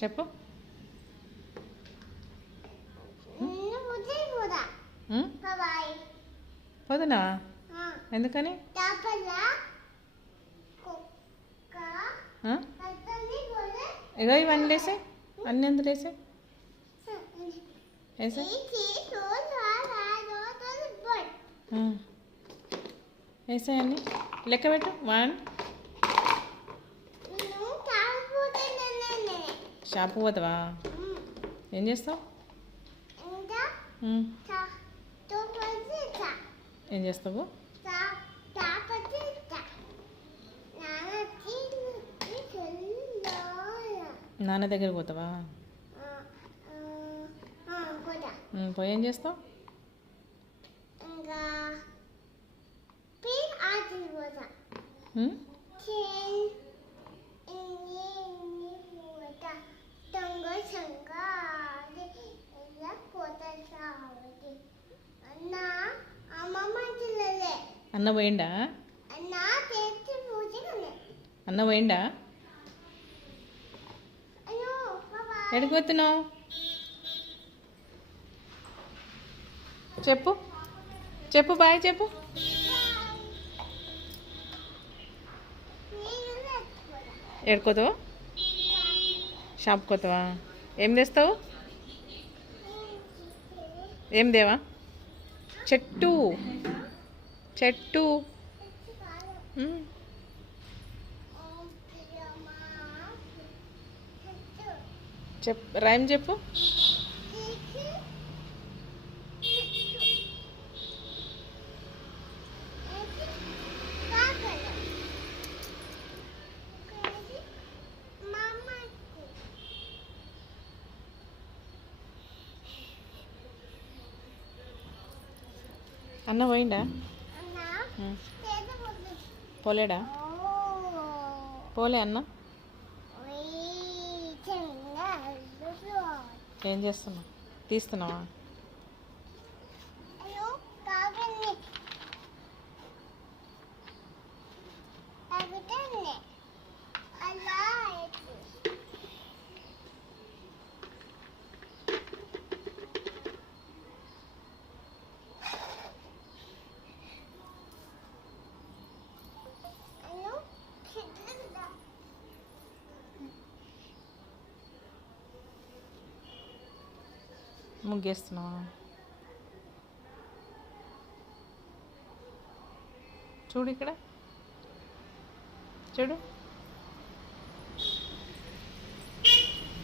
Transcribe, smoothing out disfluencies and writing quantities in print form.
చెప్పు. పొద్దునా? ఎందుకని? ఇగో ఇవన్నీ లేసే, అన్నీ ఎందుకు లేసే వేసే వేసే అన్నీ లెక్క పెట్టు. 1 షాపు పోతావా? ఏం చేస్తావు? ఏం చేస్తావు? నాన్న దగ్గర పోతావా? పోయి ఏం చేస్తావు? అన్న పోయిండా? అన్న పోయిండా? ఎక్కడికి పోతున్నావు? చెప్పు చెప్పు, బాయ్ చెప్పు. ఎడుకోతావా? షాప్కి పోతావా? ఏం తెస్తావు? ఏం దేవా? చెట్టు చెట్టు రైమ్ చెప్పు. అన్న పోయిండా? పోలేడా? పోలే అన్న. ఏం చేస్తున్నావు? తీస్తున్నావా? ముగ్గేస్తున్నావా? చూడు ఇక్కడ చూడు.